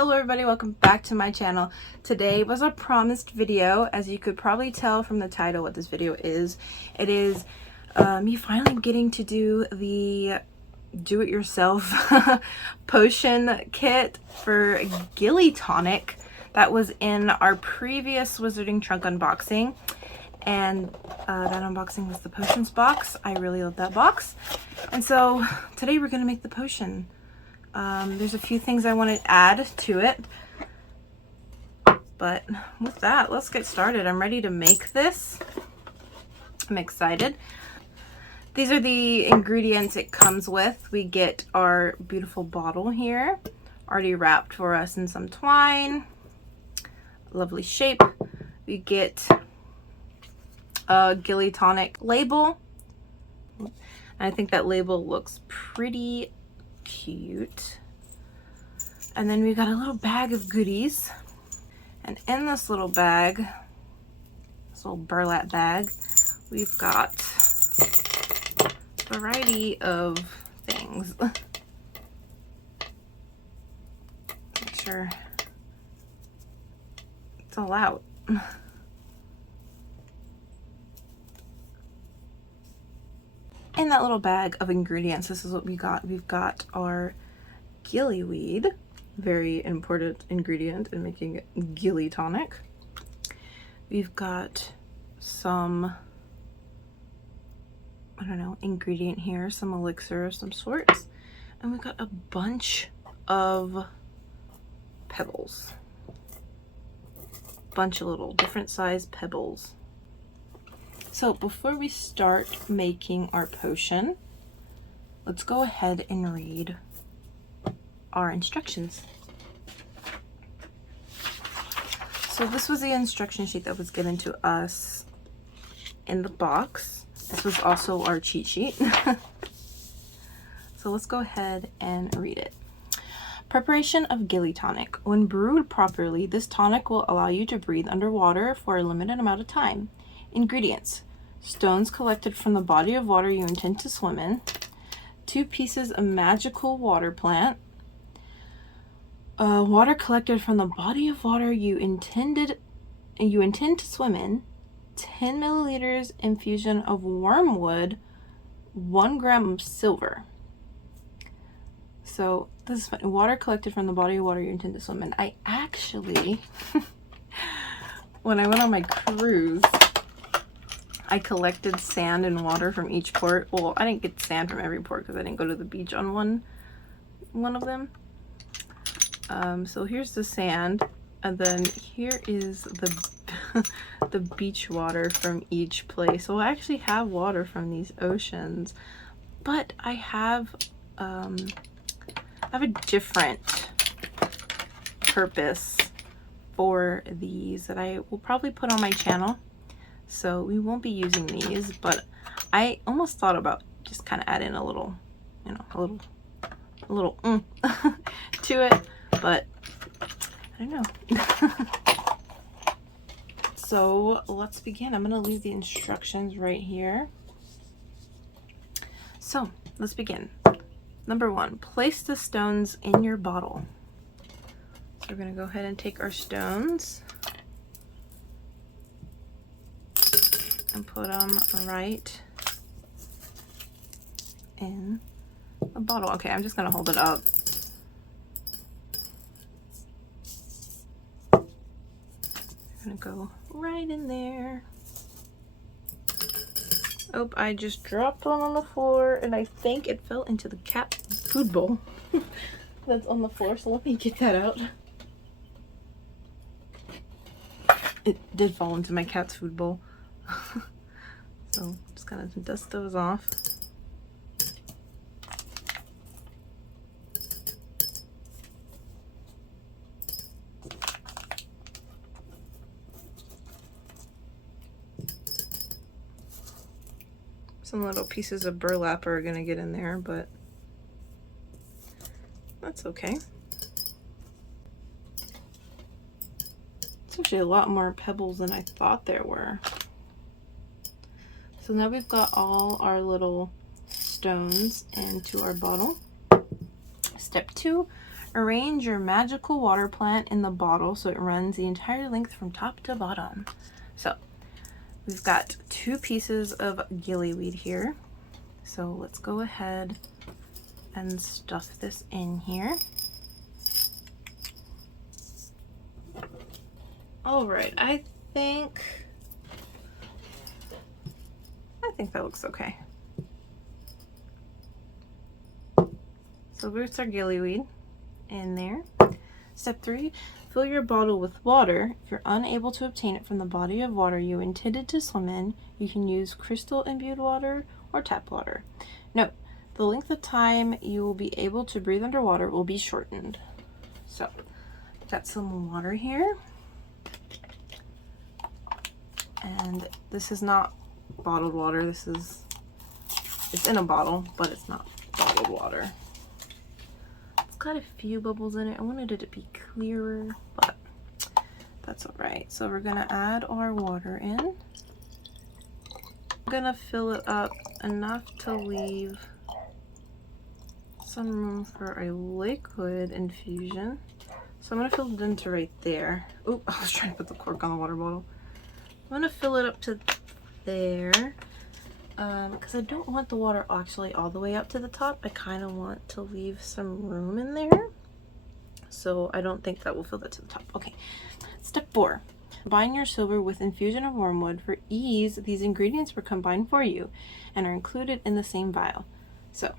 Hello everybody, welcome back to my channel. Today was a promised video. As you could probably tell from the title what this video is. It is me finally getting to do the do-it-yourself potion kit for Gilly Tonic that was in our previous Wizarding Trunk unboxing. And that unboxing was the potions box. I really love that box. And so today we're going to make the potion. There's a few things I want to add to it, but with that, let's get started. I'm ready to make this. I'm excited. These are the ingredients it comes with. We get our beautiful bottle here, already wrapped for us in some twine. Lovely shape. We get a Gilly Tonic label. And I think that label looks pretty cute. And then we got a little bag of goodies, and in this little bag, this little burlap bag, we've got a variety of things. Make sure it's all out. In that little bag of ingredients, this is what we got. We've got our gillyweed, very important ingredient in making Gilly Tonic. We've got some, I don't know, ingredient here, some elixir of some sorts. And we've got a bunch of pebbles. Bunch of little different size pebbles. So before we start making our potion, let's go ahead and read our instructions. So this was the instruction sheet that was given to us in the box. This was also our cheat sheet. So let's go ahead and read it. Preparation of Gilly Tonic. When brewed properly, this tonic will allow you to breathe underwater for a limited amount of time. Ingredients: stones collected from the body of water you intend to swim in, 2 pieces of magical water plant, water collected from the body of water you intend to swim in, 10 milliliters infusion of wormwood, 1 gram of silver. So this is water collected from the body of water you intend to swim in. I actually, when I went on my cruise, I collected sand and water from each port. Well, I didn't get sand from every port because I didn't go to the beach on one of them. So here's the sand, and then here is the the beach water from each place. So I actually have water from these oceans, but I have a different purpose for these that I will probably put on my channel. So we won't be using these, but I almost thought about just kind of adding a little, you know, a little to it, but I don't know. So let's begin. I'm going to leave the instructions right here. So let's begin. Number 1, place the stones in your bottle. So we're going to go ahead and take our stones and put them right in the bottle. Okay, I'm just gonna hold it up. I'm gonna go right in there. Oh, I just dropped one on the floor and I think it fell into the cat food bowl that's on the floor, so let me get that out. It did fall into my cat's food bowl. So just kind of dust those off. Some little pieces of burlap are gonna get in there, but that's okay. It's actually a lot more pebbles than I thought there were. So now we've got all our little stones into our bottle. Step 2, Arrange your magical water plant in the bottle so it runs the entire length from top to bottom. So we've got 2 pieces of gillyweed here. So let's go ahead and stuff this in here. All right, I think that looks okay. So there's our gillyweed in there. Step 3, fill your bottle with water. If you're unable to obtain it from the body of water you intended to swim in, you can use crystal imbued water or tap water. Note, the length of time you will be able to breathe underwater will be shortened. So, got some water here. And this is not bottled water. It's in a bottle, but it's not bottled water. It's got a few bubbles in it. I wanted it to be clearer, but that's all right. So we're gonna add our water in. I'm gonna fill it up enough to leave some room for a liquid infusion. So I'm gonna fill it into right there. Oop, I was trying to put the cork on the water bottle. I'm gonna fill it up to there because I don't want the water actually all the way up to the top. I kind of want to leave some room in there. So I don't think that will fill that to the top. Okay, step 4. Combine your silver with infusion of wormwood. For ease, these ingredients were combined for you and are included in the same vial. So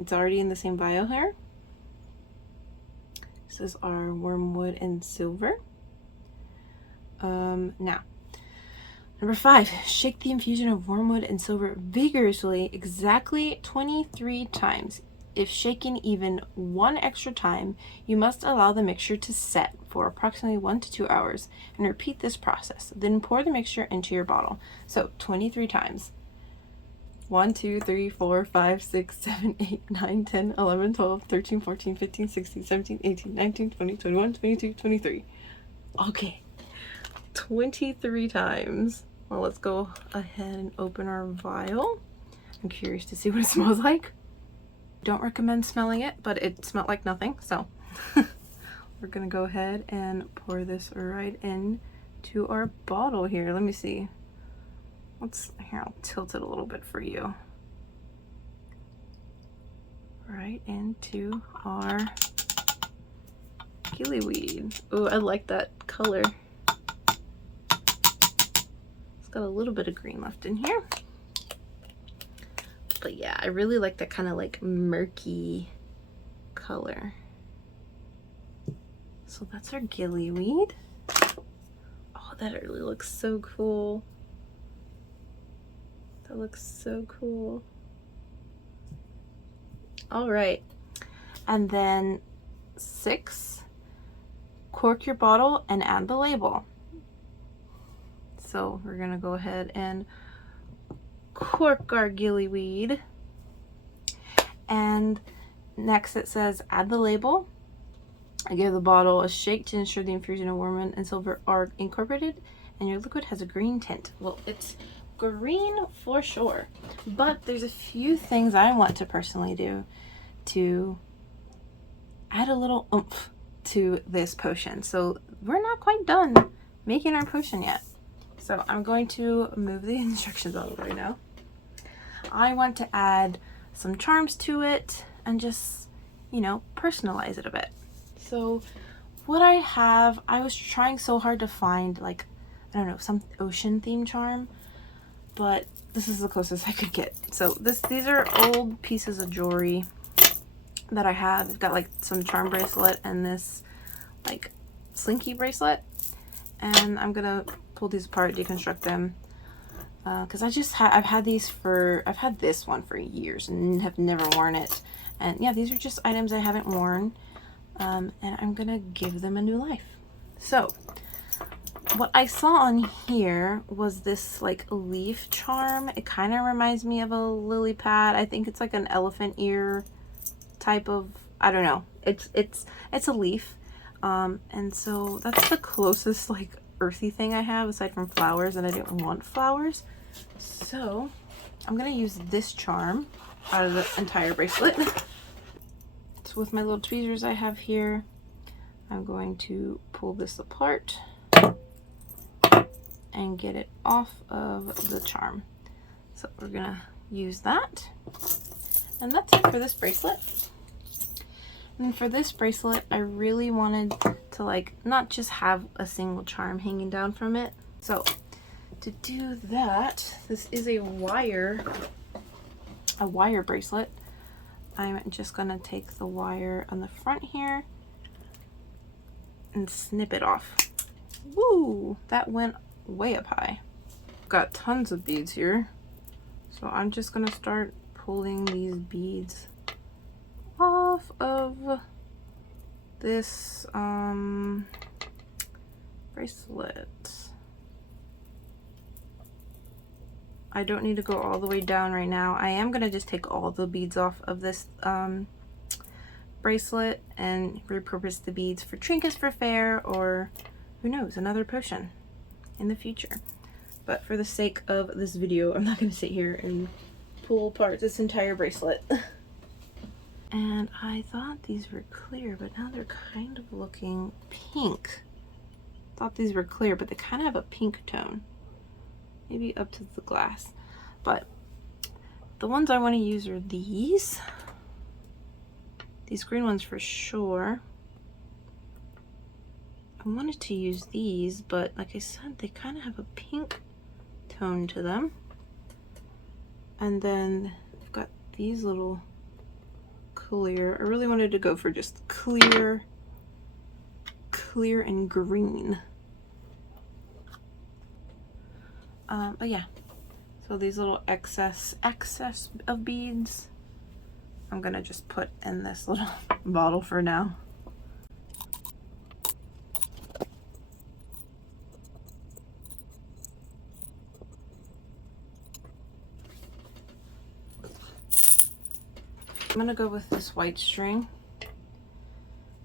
it's already in the same vial here. This is our wormwood and silver. Now, number 5, shake the infusion of wormwood and silver vigorously exactly 23 times. If shaken even 1 extra time, you must allow the mixture to set for approximately 1 to 2 hours and repeat this process. Then pour the mixture into your bottle. So 23 times. 1, 2, 3, 4, 5, 6, 7, 8, 9, 10, 11, 12, 13, 14, 15, 16, 17, 18, 19, 20, 21, 22, 23. Okay. 23 times. Well, let's go ahead and open our vial. I'm curious to see what it smells like. Don't recommend smelling it, but it smelled like nothing, so we're gonna go ahead and pour this right in to our bottle here. Let me see. Here, I'll tilt it a little bit for you. Right into our gillyweed. Oh, I like that color. Got a little bit of green left in here, but yeah, I really like that kind of like murky color. So that's our gillyweed. Oh, that really looks so cool. That looks so cool. All right, and then 6, cork your bottle and add the label. So we're gonna go ahead and cork our gillyweed. And next it says add the label. I give the bottle a shake to ensure the infusion of wormwood and silver are incorporated and your liquid has a green tint. Well, it's green for sure, but there's a few things I want to personally do to add a little oomph to this potion. So we're not quite done making our potion yet. So I'm going to move the instructions out of the way now. I want to add some charms to it and just, you know, personalize it a bit. So what I have, I was trying so hard to find like, I don't know, some ocean theme charm, but this is the closest I could get. So these are old pieces of jewelry that I have. I've got like some charm bracelet and this like slinky bracelet, and I'm gonna pull these apart, deconstruct them, because I've had this one for years and have never worn it. And yeah, these are just items I haven't worn, and I'm gonna give them a new life. So what I saw on here was this like leaf charm. It kind of reminds me of a lily pad. I think it's like an elephant ear type of, I don't know, it's a leaf, and so that's the closest like earthy thing I have aside from flowers, and I didn't want flowers, so I'm gonna use this charm out of the entire bracelet. So with my little tweezers I have here, I'm going to pull this apart and get it off of the charm. So we're gonna use that. And that's it for this bracelet. And for this bracelet, I really wanted to like not just have a single charm hanging down from it. So to do that, this is a wire bracelet. I'm just gonna take the wire on the front here and snip it off. Woo! That went way up high. Got tons of beads here. So I'm just gonna start pulling these beads off of this bracelet. I don't need to go all the way down right now. I am gonna just take all the beads off of this bracelet and repurpose the beads for trinkets for fair, or who knows, another potion in the future. But for the sake of this video, I'm not gonna sit here and pull apart this entire bracelet. And I thought these were clear, but now they're kind of looking pink. Thought these were clear, but they kind of have a pink tone. Maybe up to the glass. But the ones I want to use are these. These green ones for sure. I wanted to use these, but like I said, they kind of have a pink tone to them. And then I've got these little clear. I really wanted to go for just clear and green. But yeah, so these little excess of beads, I'm gonna just put in this little bottle for now. I'm gonna go with this white string,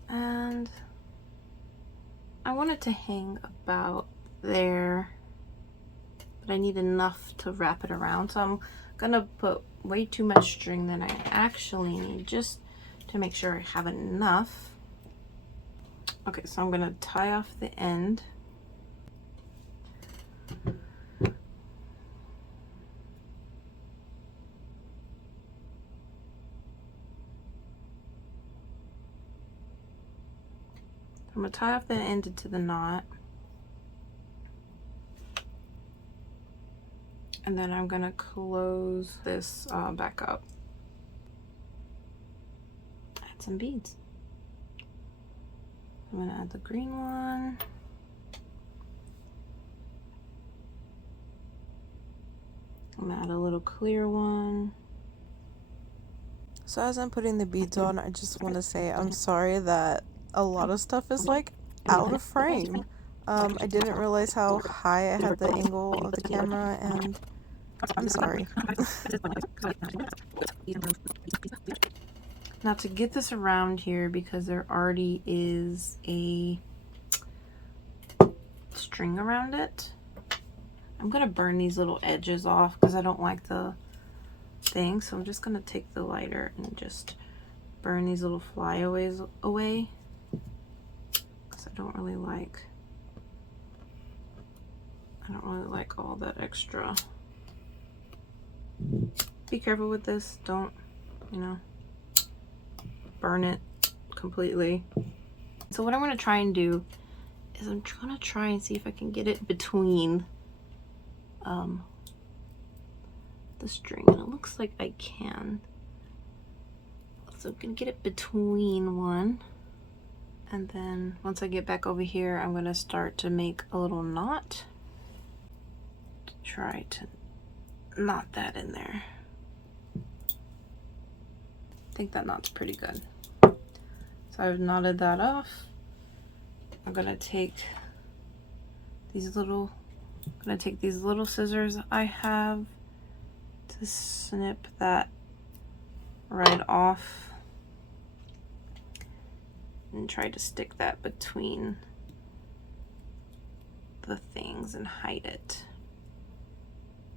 and I want it to hang about there, but I need enough to wrap it around, so I'm gonna put way too much string than I actually need, just to make sure I have enough. Okay, so I'm gonna tie off the end. I'm gonna tie off the end into the knot. And then I'm gonna close this back up. Add some beads. I'm gonna add the green one. I'm gonna add a little clear one. So as I'm putting the beads on, I just want to say I'm sorry that a lot of stuff is like out of frame. I didn't realize how high I had the angle of the camera, and I'm sorry. Now to get this around here, because there already is a string around it, I'm gonna burn these little edges off because I don't like the thing. So I'm just gonna take the lighter and just burn these little flyaways away, because I don't really like all that extra. Be careful with this, don't, you know, burn it completely. So what I'm going to try and do is I'm going to try and see if I can get it between the string, and it looks like I can. So I'm going to get it between one, and then once I get back over here, I'm going to start to make a little knot to try to knot that in there. I think that knot's pretty good. So I've knotted that off. I'm gonna take these little scissors I have to snip that right off and try to stick that between the things and hide it.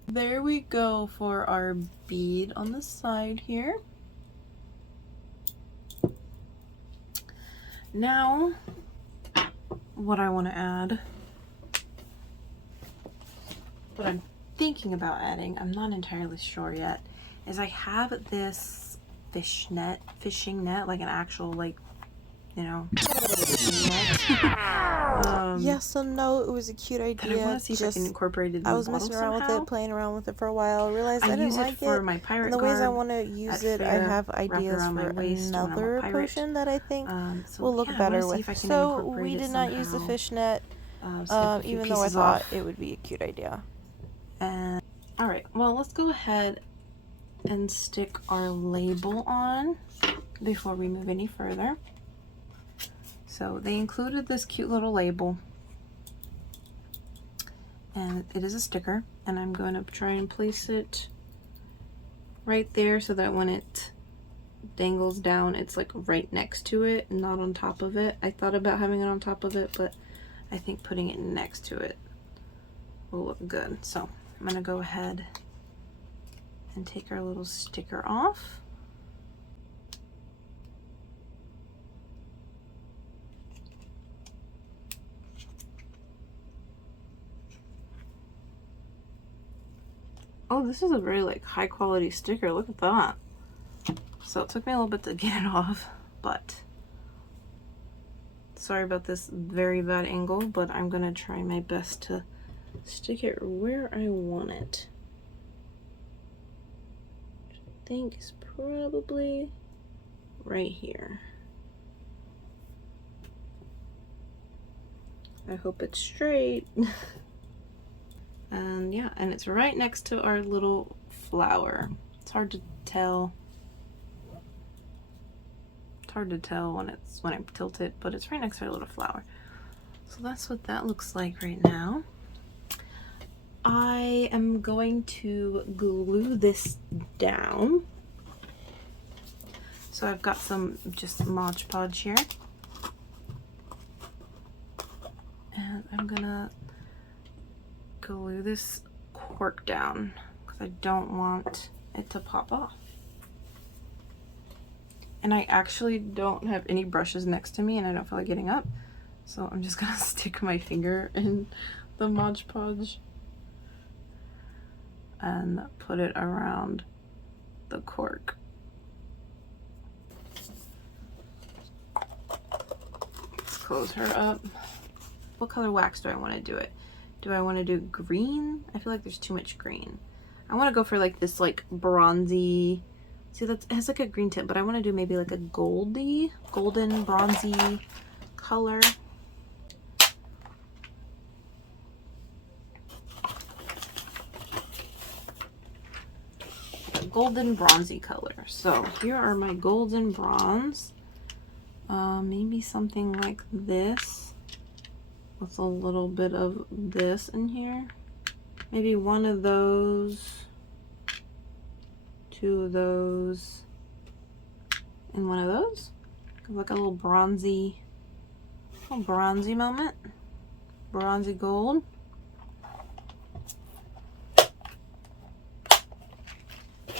There we go for our bead on the side here. Now, what I want to add, what I'm thinking about adding, I'm not entirely sure yet, is I have this fishing net, like an actual, like, you know, net. Yes and no, it was a cute idea. That I want to see if I can incorporate it in the I was bottle messing around somehow. with it, playing around with it for a while. Realized I didn't use like it for it. my pirate And the ways I garb want to use at it, I fair, have wrap it ideas around my for waist when I'm a another pirate. potion that I think So will look yeah, I better wanna see with. if I can So incorporate we it did not use the somehow. fishnet, Snip a few even though I pieces thought off. it would be a cute idea. And all right, well, let's go ahead and stick our label on before we move any further. So they included this cute little label, and it is a sticker, and I'm going to try and place it right there so that when it dangles down, it's like right next to it, not on top of it. I thought about having it on top of it, but I think putting it next to it will look good. So I'm gonna go ahead and take our little sticker off. Oh, this is a very like high quality sticker. Look at that. So it took me a little bit to get it off, but sorry about this very bad angle, but I'm gonna try my best to stick it where I want it. Which I think is probably right here. I hope it's straight. And yeah, and it's right next to our little flower. It's hard to tell. It's hard to tell when I tilt it, but it's right next to our little flower. So that's what that looks like right now. I am going to glue this down. So I've got some just Mod Podge here. And I'm gonna glue this cork down because I don't want it to pop off. And I actually don't have any brushes next to me and I don't feel like getting up. So I'm just gonna stick my finger in the Mod Podge and put it around the cork. Let's close her up. What color wax do I want to do it? Do I want to do green? I feel like there's too much green. I want to go for like this like bronzy. See, it has like a green tint, but I want to do maybe like a golden bronzy color. A golden bronzy color. So here are my golden bronze. Maybe something like this with a little bit of this in here. Maybe one of those, two of those, and one of those. Like a little bronzy moment. Bronzy gold.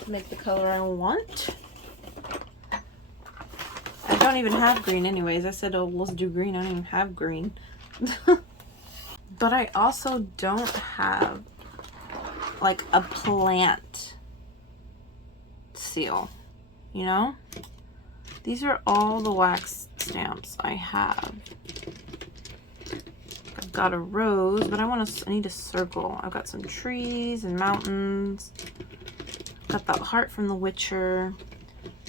Make the color I want. I don't even have green anyways. I said, oh, let's do green. I don't even have green. But I also don't have like a plant seal, you know? These are all the wax stamps I have. I've got a rose, but I need a circle. I've got some trees and mountains. Got that heart from The Witcher.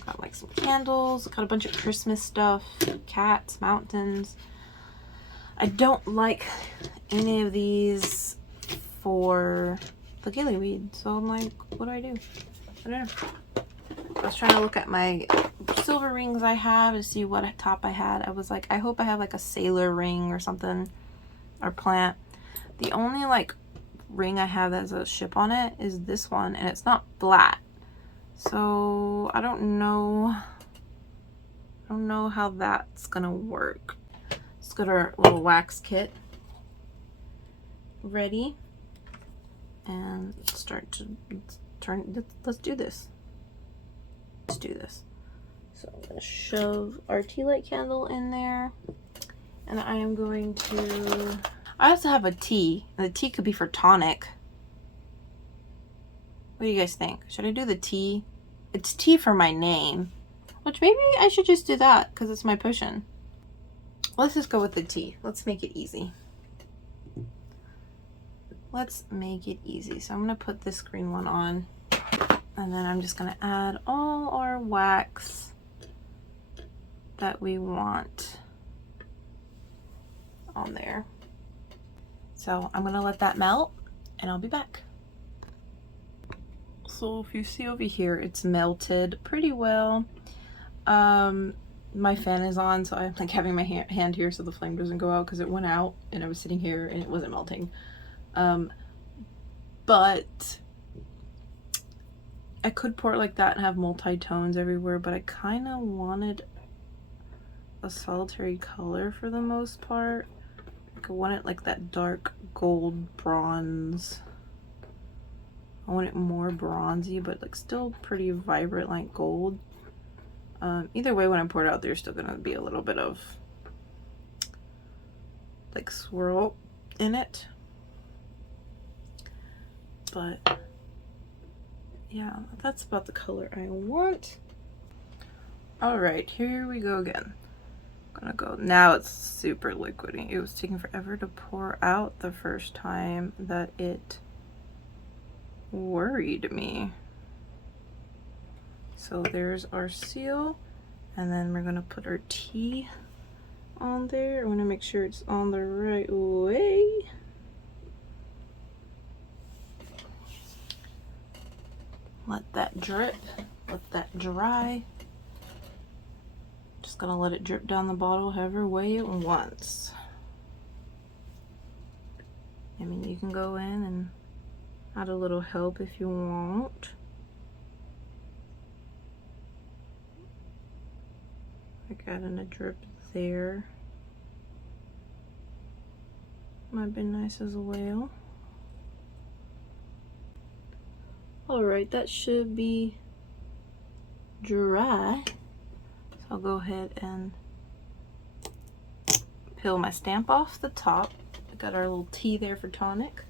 Got like some candles. Got a bunch of Christmas stuff. Cats, mountains. I don't like any of these for the Gilly weed, so I'm like, what do? I don't know. I was trying to look at my silver rings I have to see what top I had. I was like, I hope I have like a sailor ring or something, or plant. The only like ring I have that has a ship on it is this one, and it's not flat. So I don't know how that's gonna work. Let's get our little wax kit ready and start to let's do this. So I'm going to shove our tea light candle in there. And I am going to... I also have a tea. And the tea could be for tonic. What do you guys think? Should I do the tea? It's tea for my name. Which maybe I should just do that because it's my potion. Let's just go with the tea. Let's make it easy. Let's make it easy. So I'm going to put this green one on. And then I'm just going to add all our wax that we want on there. So I'm going to let that melt and I'll be back. So if you see over here, it's melted pretty well. My fan is on, so I'm like having my hand here so the flame doesn't go out because it went out and I was sitting here and it wasn't melting. But I could pour it like that and have multi-tones everywhere, but I kind of wanted a solitary color for the most part. Like I want it like that dark gold bronze. I want it more bronzy, but like still pretty vibrant like gold. Either way, when I pour it out, there's still gonna be a little bit of like swirl in it. But yeah, that's about the color I want. All right, here we go again. I'm gonna go, now it's super liquidy. It was taking forever to pour out the first time that it worried me. So there's our seal, and then we're gonna put our tea on there. I wanna make sure it's on the right way. Let that drip, let that dry. Just gonna let it drip down the bottle however way it wants. I mean, you can go in and add a little help if you want. Like adding a drip there. Might be nice as well. Alright, that should be dry. So I'll go ahead and peel my stamp off the top. I got our little tea there for tonic.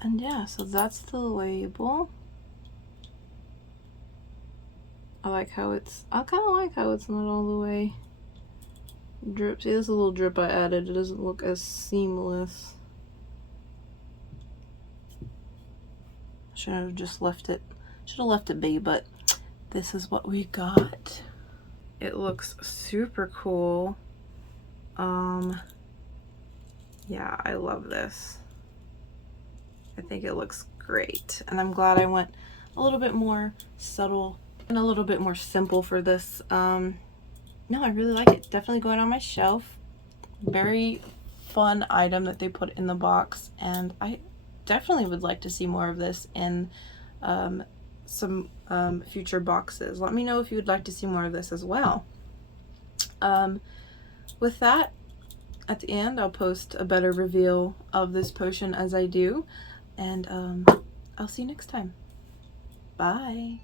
And yeah, so that's the label. I like how it's, I kind of like how it's not all the way drip. See, this little drip I added, it doesn't look as seamless. Should have just left it, should have left it be, but this is what we got. It looks super cool. Yeah, I love this. I think it looks great, and I'm glad I went a little bit more subtle and a little bit more simple for this. No, I really like it. Definitely going on my shelf. Very fun item that they put in the box, and I definitely would like to see more of this in some future boxes. Let me know if you would like to see more of this as well. With that, at the end, I'll post a better reveal of this potion as I do, and I'll see you next time. Bye.